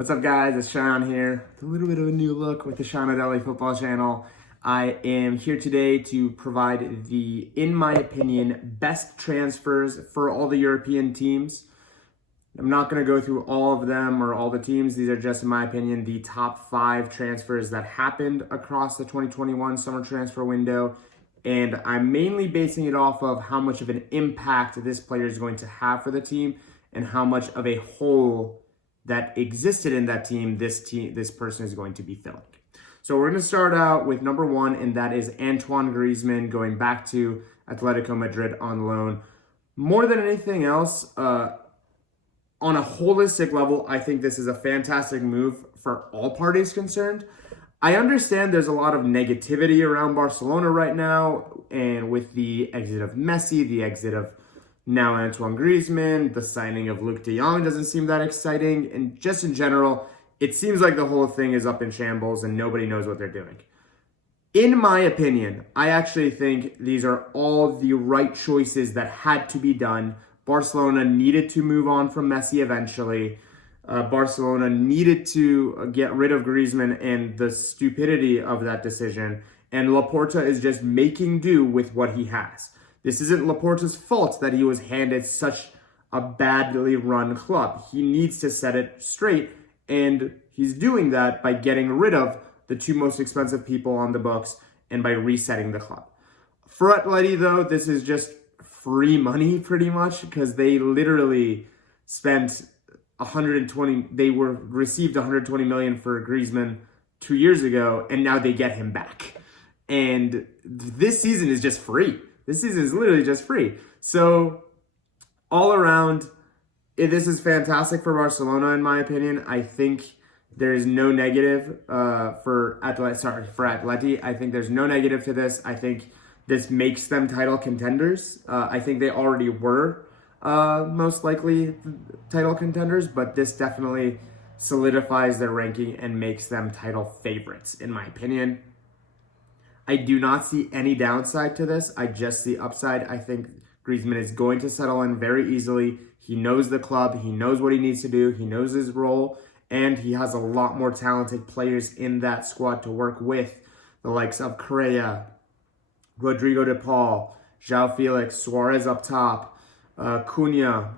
What's up, guys? It's Sean here with a little bit of a new look with the Sean Adelli Football Channel. I am here today to provide the, in my opinion, best transfers for all the European teams. I'm not going to go through all of them or all the teams. These are just, in my opinion, the top 5 transfers that happened across the 2021 summer transfer window. And I'm mainly basing it off of how much of an impact this player is going to have for the team and how much of a hole that existed in that team this person is going to be filling. So we're going to start out with number 1, and that is Antoine Griezmann going back to Atletico Madrid on loan. More than anything else, on a holistic level, I think this is a fantastic move for all parties concerned. I understand there's a lot of negativity around Barcelona right now, and with the exit of Messi, the exit of now Antoine Griezmann, the signing of Luke de Jong doesn't seem that exciting, and just in general, it seems like the whole thing is up in shambles and nobody knows what they're doing. In my opinion, I actually think these are all the right choices that had to be done. Barcelona needed to move on from Messi eventually. Barcelona needed to get rid of Griezmann and the stupidity of that decision. And Laporta is just making do with what he has. This isn't Laporta's fault that he was handed such a badly run club. He needs to set it straight, and he's doing that by getting rid of the 2 most expensive people on the books and by resetting the club. For Atleti, though, this is just free money pretty much, because they literally spent received 120 million for Griezmann 2 years ago, and now they get him back. And this season is just free. This season is literally just free. So all around, this is fantastic for Barcelona, in my opinion. I think there is no negative for Atleti. I think there's no negative to this. I think this makes them title contenders. I think they already were most likely title contenders, but this definitely solidifies their ranking and makes them title favorites, in my opinion. I do not see any downside to this. I just see upside. I think Griezmann is going to settle in very easily. He knows the club. He knows what he needs to do. He knows his role. And he has a lot more talented players in that squad to work with. The likes of Correa, Rodrigo de Paul, João Felix, Suarez up top, Cunha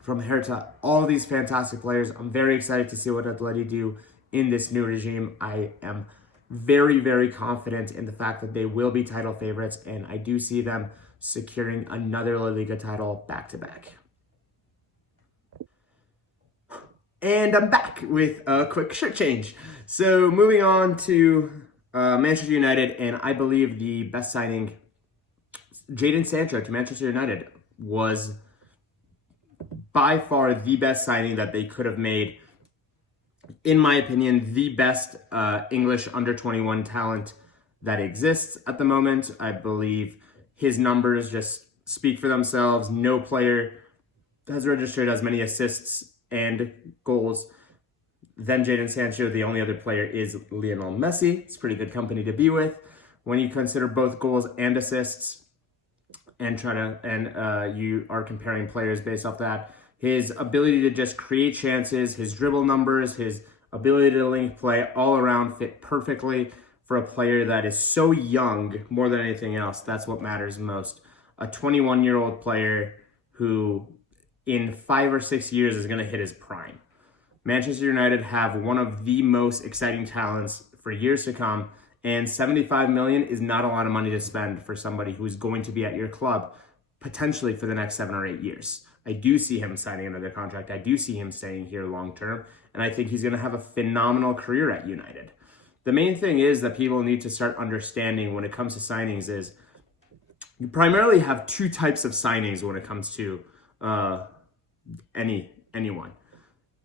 from Hertha. All these fantastic players. I'm very excited to see what Atleti do in this new regime. I am very, very confident in the fact that they will be title favorites, and I do see them securing another La Liga title back-to-back. And I'm back with a quick shirt change. So moving on to Manchester United, and I believe the best signing, Jadon Sancho to Manchester United, was by far the best signing that they could have made. In my opinion, the best English under-21 talent that exists at the moment. I believe his numbers just speak for themselves. No player has registered as many assists and goals than Jadon Sancho. The only other player is Lionel Messi. It's pretty good company to be with when you consider both goals and assists, and you are comparing players based off that. His ability to just create chances, his dribble numbers, his ability to link play, all around fit perfectly for a player that is so young. More than anything else, that's what matters most. A 21-year-old player who in 5 or 6 years is going to hit his prime. Manchester United have one of the most exciting talents for years to come, and 75 million is not a lot of money to spend for somebody who is going to be at your club potentially for the next 7 or 8 years. I do see him signing another contract. I do see him staying here long term, and I think he's going to have a phenomenal career at United. The main thing is that people need to start understanding when it comes to signings is you primarily have 2 types of signings when it comes to anyone.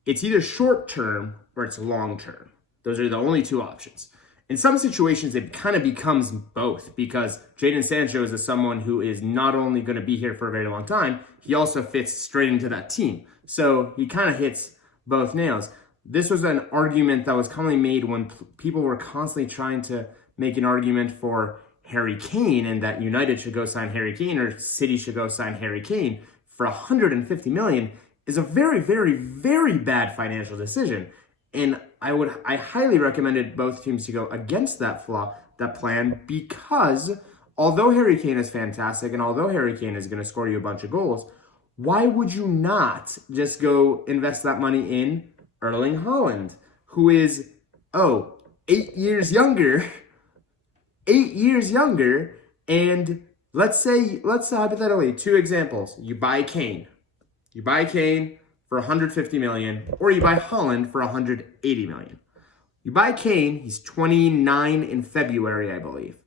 It's either short term or it's long term. Those are the only 2 options. In some situations, it kind of becomes both, because Jadon Sancho is someone who is not only going to be here for a very long time, he also fits straight into that team. So he kind of hits both nails. This was an argument that was commonly made when people were constantly trying to make an argument for Harry Kane and that United should go sign Harry Kane or City should go sign Harry Kane for 150 million is a very, very, very bad financial decision. And I highly recommended both teams to go against that plan, because although Harry Kane is fantastic and although Harry Kane is going to score you a bunch of goals, why would you not just go invest that money in Erling Haaland, who is, 8 years younger, 8 years younger, and let's say hypothetically, 2 examples. You buy Kane for 150 million, or you buy Haaland for 180 million. You buy Kane, he's 29 in February, I believe.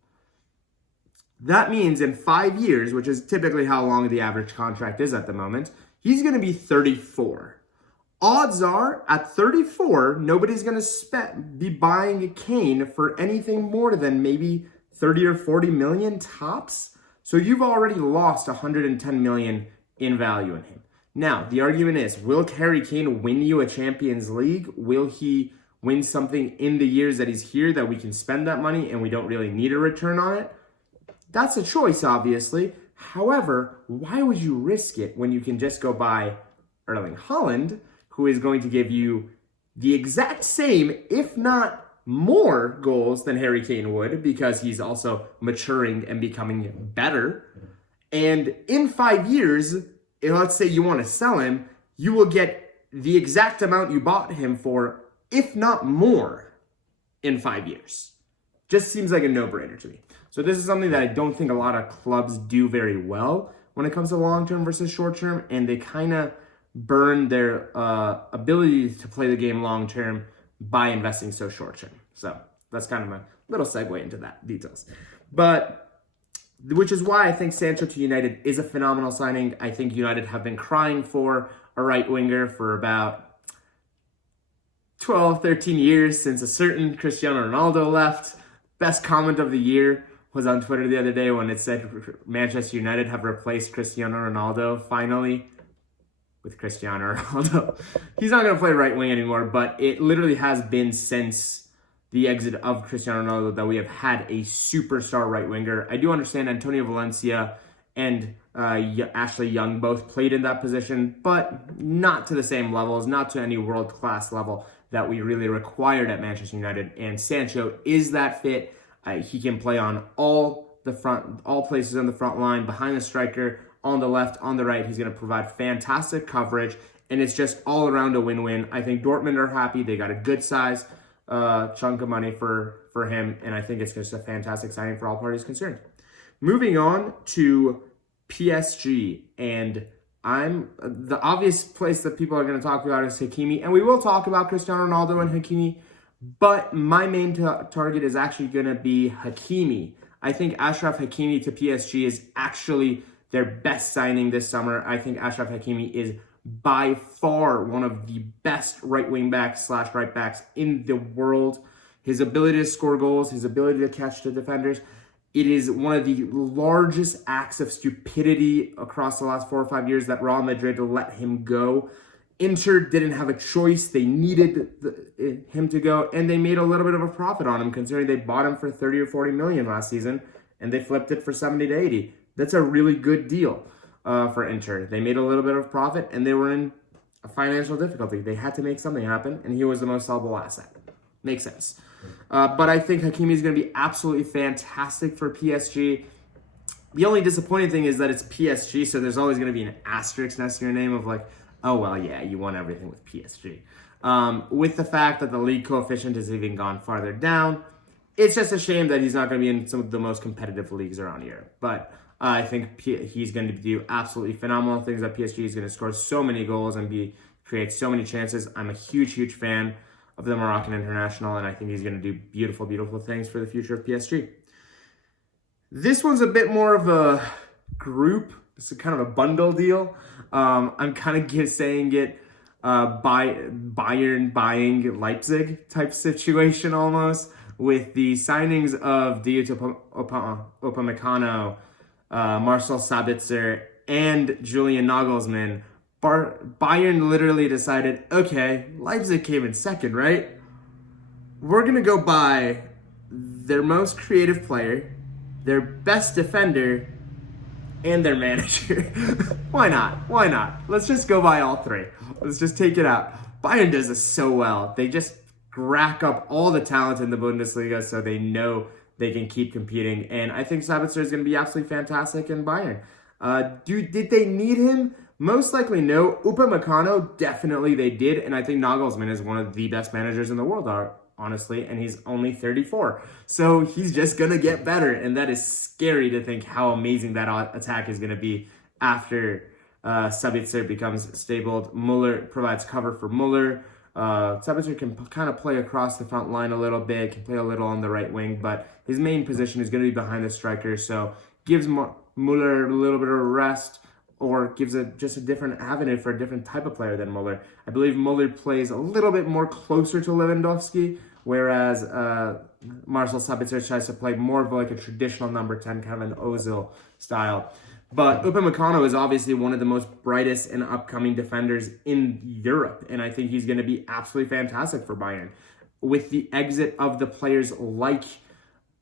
That means in 5 years, which is typically how long the average contract is at the moment, he's going to be 34. Odds are, at 34, nobody's going to be buying a Kane for anything more than maybe 30 or 40 million tops. So you've already lost 110 million in value in him. Now, the argument is, will Harry Kane win you a Champions League? Will he win something in the years that he's here that we can spend that money and we don't really need a return on it? That's a choice, obviously. However, why would you risk it when you can just go buy Erling Haaland, who is going to give you the exact same, if not more, goals than Harry Kane would, because he's also maturing and becoming better. And in 5 years, let's say you want to sell him, you will get the exact amount you bought him for, if not more, in 5 years. Just seems like a no-brainer to me. So this is something that I don't think a lot of clubs do very well when it comes to long-term versus short-term, and they kind of burn their ability to play the game long-term by investing so short-term. So that's kind of my little segue into that details. But which is why I think Sancho to United is a phenomenal signing. I think United have been crying for a right winger for about 12, 13 years since a certain Cristiano Ronaldo left. Best comment of the year was on Twitter the other day when it said Manchester United have replaced Cristiano Ronaldo finally with Cristiano Ronaldo. He's not going to play right wing anymore, but it literally has been since the exit of Cristiano Ronaldo that we have had a superstar right winger. I do understand Antonio Valencia and Ashley Young both played in that position, but not to the same levels, not to any world-class level that we really required at Manchester United. And Sancho is that fit. He can play on all places on the front line, behind the striker, on the left, on the right. He's going to provide fantastic coverage, and it's just all around a win-win. I think Dortmund are happy. They got a good size chunk of money for him, and I think it's just a fantastic signing for all parties concerned. Moving on to PSG, and the obvious place that people are going to talk about is Hakimi, and we will talk about Cristiano Ronaldo and Hakimi, but my main target is actually going to be Hakimi. I think Achraf Hakimi to PSG is actually their best signing this summer. I think Achraf Hakimi is by far one of the best right wing backs / right backs in the world. His ability to score goals, his ability to catch the defenders, it is one of the largest acts of stupidity across the last 4 or 5 years that Real Madrid let him go. Inter didn't have a choice. They needed him to go, and they made a little bit of a profit on him, considering they bought him for 30 or 40 million last season, and they flipped it for 70 to 80. That's a really good deal for Inter. They made a little bit of profit, and they were in a financial difficulty. They had to make something happen, and he was the most sellable asset. Makes sense. But I think Hakimi is going to be absolutely fantastic for PSG. The only disappointing thing is that it's PSG, so there's always going to be an asterisk next to your name of like, oh, well, yeah, you won everything with PSG. With the fact that the league coefficient has even gone farther down, it's just a shame that he's not going to be in some of the most competitive leagues around here. But I think he's going to do absolutely phenomenal things at PSG. He's going to score so many goals and create so many chances. I'm a huge, huge fan of the Moroccan international, and I think he's going to do beautiful, beautiful things for the future of PSG. This one's a bit more of a group. It's kind of a bundle deal. I'm kind of saying it Bayern buying Leipzig type situation almost, with the signings of Diogo Upamecano, Marcel Sabitzer, and Julian Nagelsmann. Bayern literally decided, okay, Leipzig came in second, right? We're going to go buy their most creative player, their best defender, and their manager. Why not? Let's just go buy all three. Let's just take it out. Bayern does this so well. They just rack up all the talent in the Bundesliga so they know they can keep competing. And I think Sabitzer is going to be absolutely fantastic in Bayern. Did they need him? Most likely no. Mcconnell, definitely they did. And I think Nagelsmann is one of the best managers in the world, honestly. And he's only 34. So he's just going to get better. And that is scary to think how amazing that attack is going to be after Sabitzer becomes stabled. Muller provides cover for Muller. Sabitzer can kind of play across the front line a little bit, can play a little on the right wing, but his main position is going to be behind the striker, so gives Muller a little bit of a rest, or gives just a different avenue for a different type of player than Muller. I believe Muller plays a little bit more closer to Lewandowski, whereas Marcel Sabitzer tries to play more of like a traditional number 10, kind of an Ozil style. But Mcconnell is obviously one of the most brightest and upcoming defenders in Europe, and I think he's going to be absolutely fantastic for Bayern. With the exit of the players like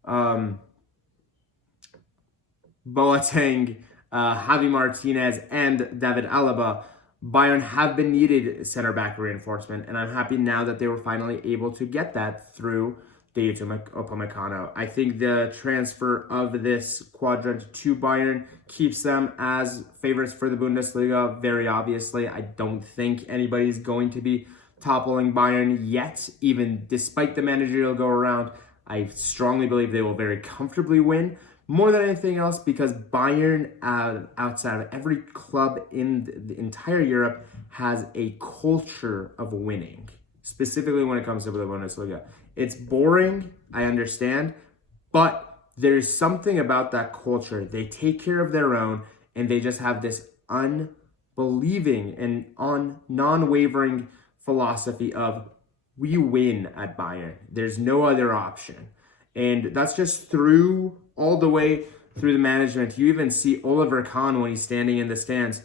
Boateng, Javi Martinez, and David Alaba, Bayern have been needed center-back reinforcement, and I'm happy now that they were finally able to get that through Upamecano. I think the transfer of this quadrant to Bayern keeps them as favorites for the Bundesliga, very obviously. I don't think anybody's going to be toppling Bayern yet, even despite the managerial go-around. I strongly believe they will very comfortably win, more than anything else, because Bayern, outside of every club in the entire Europe, has a culture of winning, specifically when it comes to the Bundesliga. It's boring, I understand, but there's something about that culture. They take care of their own, and they just have this unbelieving and non-wavering philosophy of, we win at Bayern. There's no other option. And that's just all the way through the management. You even see Oliver Kahn when he's standing in the stands.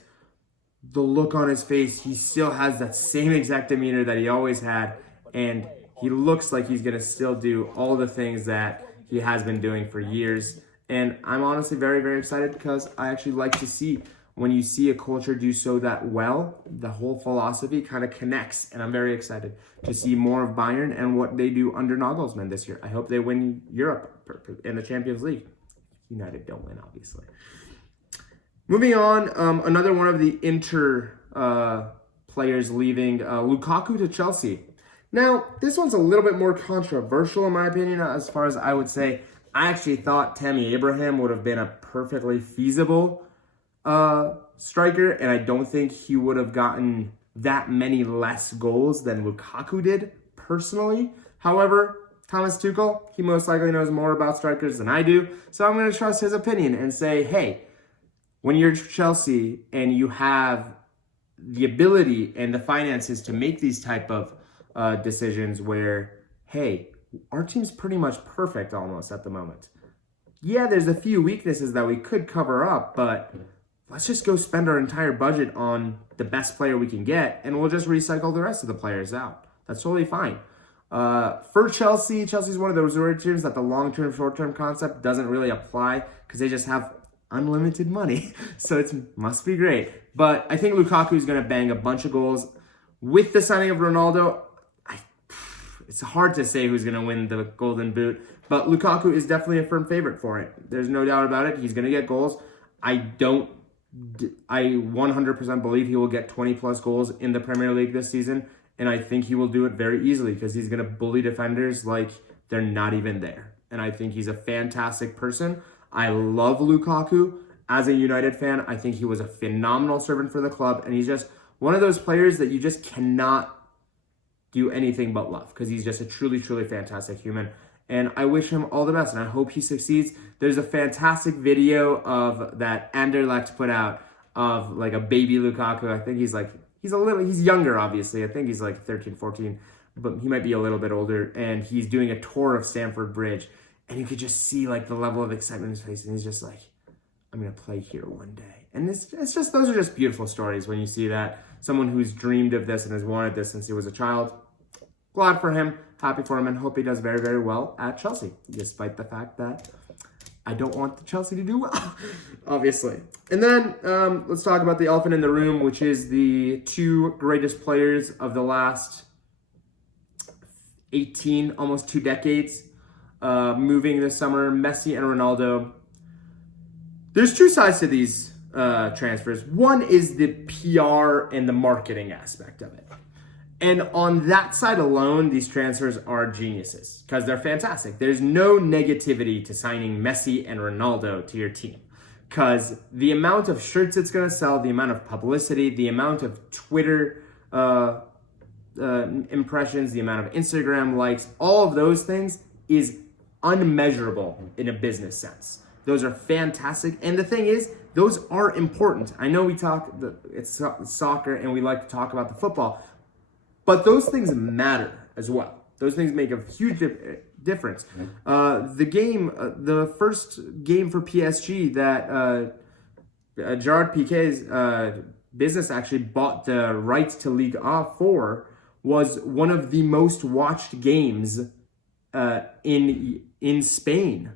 The look on his face, he still has that same exact demeanor that he always had, and he looks like he's going to still do all the things that he has been doing for years. And I'm honestly very, very excited, because I actually like to see when you see a culture do so that well, the whole philosophy kind of connects. And I'm very excited to see more of Bayern and what they do under Nagelsmann this year. I hope they win Europe in the Champions League. United don't win, obviously. Moving on, another one of the Inter players leaving, Lukaku to Chelsea. Now, this one's a little bit more controversial in my opinion, as far as I would say. I actually thought Tammy Abraham would have been a perfectly feasible striker, and I don't think he would have gotten that many less goals than Lukaku did, personally. However, Thomas Tuchel, he most likely knows more about strikers than I do, so I'm going to trust his opinion and say, hey, when you're Chelsea and you have the ability and the finances to make these type of decisions where, hey, our team's pretty much perfect almost at the moment. Yeah, there's a few weaknesses that we could cover up, but let's just go spend our entire budget on the best player we can get, and we'll just recycle the rest of the players out. That's totally fine. For Chelsea, Chelsea's one of those rare teams that the long-term, short-term concept doesn't really apply, because they just have unlimited money. So it must be great. But I think Lukaku is going to bang a bunch of goals. With the signing of Ronaldo, it's hard to say who's going to win the Golden Boot, but Lukaku is definitely a firm favorite for it. There's no doubt about it. He's going to get goals. I 100% believe he will get 20-plus goals in the Premier League this season, and I think he will do it very easily, because he's going to bully defenders like they're not even there. And I think he's a fantastic person. I love Lukaku. As a United fan, I think he was a phenomenal servant for the club, and he's just one of those players that you just cannot do anything but love, because he's just a truly, truly fantastic human. And I wish him all the best, and I hope he succeeds. There's a fantastic video of that Anderlecht put out of like a baby Lukaku. I think he's younger, obviously. I think he's like 13, 14, but he might be a little bit older. And he's doing a tour of Stamford Bridge, and you could just see like the level of excitement in his face. And he's just like, I'm going to play here one day. And it's just, those are just beautiful stories when you see that. Someone who's dreamed of this and has wanted this since he was a child. Glad for him, happy for him, and hope he does very, very well at Chelsea, despite the fact that I don't want Chelsea to do well, obviously. And then let's talk about the elephant in the room, which is the two greatest players of the last 18, almost 2 decades, moving this summer, Messi and Ronaldo. There's two sides to these transfers. One is the PR and the marketing aspect of it. And on that side alone, these transfers are geniuses because they're fantastic. There's no negativity to signing Messi and Ronaldo to your team because the amount of shirts it's going to sell, the amount of publicity, the amount of Twitter impressions, the amount of Instagram likes, all of those things is unmeasurable in a business sense. Those are fantastic. And the thing is, those are important. I know it's soccer and we like to talk about the football, but those things matter as well. Those things make a huge difference. The first game for PSG that Gerard Piqué's business actually bought the rights to Ligue 1 for was one of the most watched games in Spain.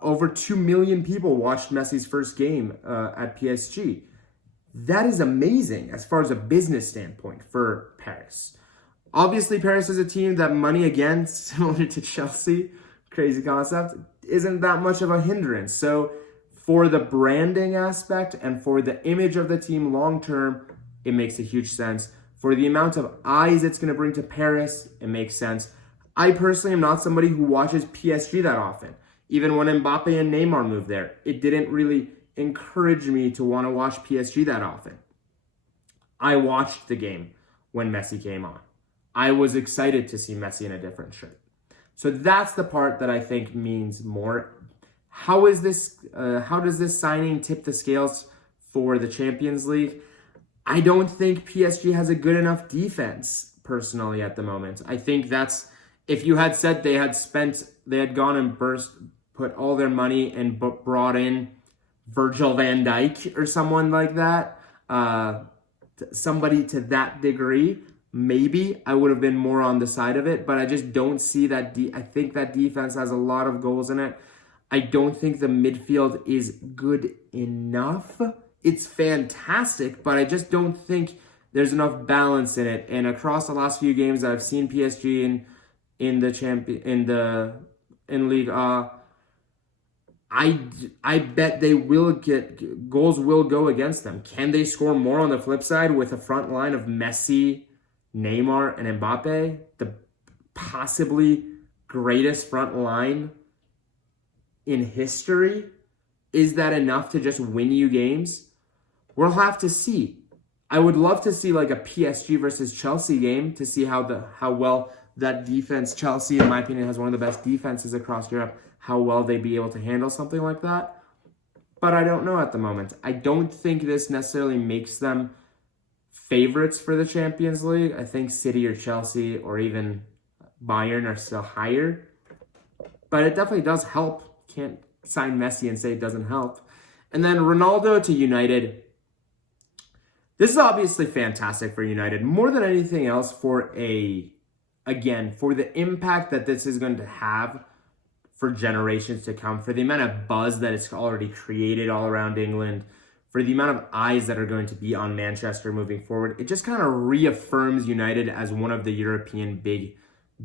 Over 2 million people watched Messi's first game at PSG. That is amazing as far as a business standpoint for Paris. Obviously, Paris is a team that money, again, similar to Chelsea, crazy concept, isn't that much of a hindrance. So for the branding aspect and for the image of the team long term, it makes a huge sense. For the amount of eyes it's going to bring to Paris, it makes sense. I personally am not somebody who watches PSG that often. Even when Mbappe and Neymar moved there, it didn't really encourage me to want to watch PSG that often. I watched the game when Messi came on. I was excited to see Messi in a different shirt. So that's the part that I think means more. How does this signing tip the scales for the Champions League? I don't think PSG has a good enough defense personally at the moment. I think that's, if you had said they had gone and put all their money and brought in Virgil van Dijk or someone like that, somebody to that degree, maybe I would have been more on the side of it, but I just don't see that. I think that defense has a lot of goals in it. I don't think the midfield is good enough. It's fantastic, but I just don't think there's enough balance in it. And across the last few games that I've seen PSG in Ligue 1, I bet they will get goals will go against them. Can they score more on the flip side with a front line of Messi, Neymar, and Mbappe? The possibly greatest front line in history? Is that enough to just win you games? We'll have to see. I would love to see like a PSG versus Chelsea game to see how well that defense, Chelsea, in my opinion, has one of the best defenses across Europe, how well they'd be able to handle something like that. But I don't know at the moment. I don't think this necessarily makes them favorites for the Champions League. I think City or Chelsea or even Bayern are still higher. But it definitely does help. Can't sign Messi and say it doesn't help. And then Ronaldo to United. This is obviously fantastic for United. More than anything else for the impact that this is going to have for generations to come, for the amount of buzz that it's already created all around England, for the amount of eyes that are going to be on Manchester moving forward. It just kind of reaffirms United as one of the European big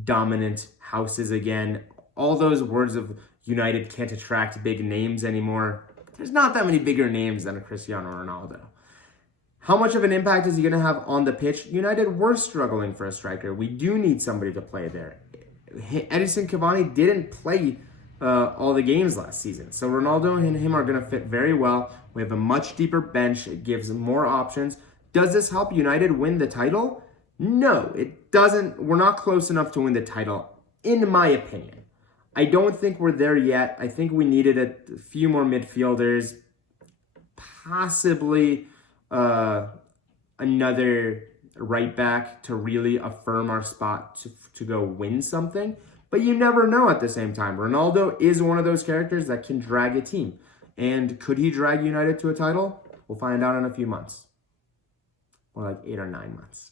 dominant houses again. All those words of United can't attract big names anymore. There's not that many bigger names than a Cristiano Ronaldo. How much of an impact is he going to have on the pitch? United were struggling for a striker. We do need somebody to play there. Edinson Cavani didn't play all the games last season. So Ronaldo and him are going to fit very well. We have a much deeper bench. It gives more options. Does this help United win the title? No, it doesn't. We're not close enough to win the title, in my opinion. I don't think we're there yet. I think we needed a few more midfielders, possibly another right back to really affirm our spot to go win something. But you never know at the same time. Ronaldo is one of those characters that can drag a team. And could he drag United to a title? We'll find out in a few months. Or like 8 or 9 months.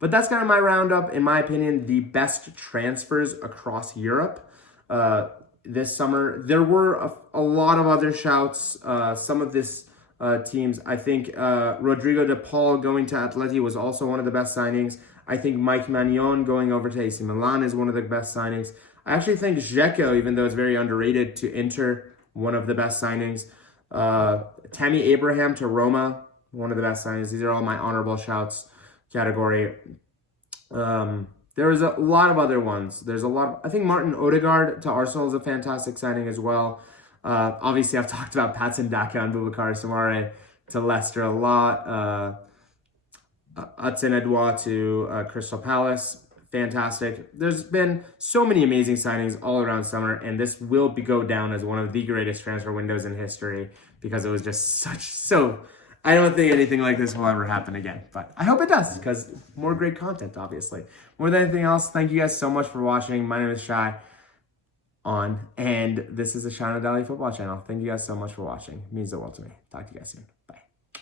But that's kind of my roundup. In my opinion, the best transfers across Europe. this summer. There were a lot of other shouts. Some of this teams, I think Rodrigo de Paul going to Atleti was also one of the best signings. I think Mike Maignan going over to AC Milan is one of the best signings. I actually think Dzeko, even though it's very underrated, to Inter, one of the best signings. Tammy Abraham to Roma, one of the best signings. These are all my honorable shouts category. There was a lot of other ones. I think Martin Odegaard to Arsenal is a fantastic signing as well. Obviously, I've talked about Patson Daka and Boubacar Soumaré to Leicester a lot. Hudson-Odoi to Crystal Palace, fantastic. There's been so many amazing signings all around summer, and this will go down as one of the greatest transfer windows in history because it was just I don't think anything like this will ever happen again, but I hope it does because more great content, obviously. More than anything else, thank you guys so much for watching. My name is Shai and this is the Shai Football Channel. Thank you guys so much for watching. It means the world to me. Talk to you guys soon.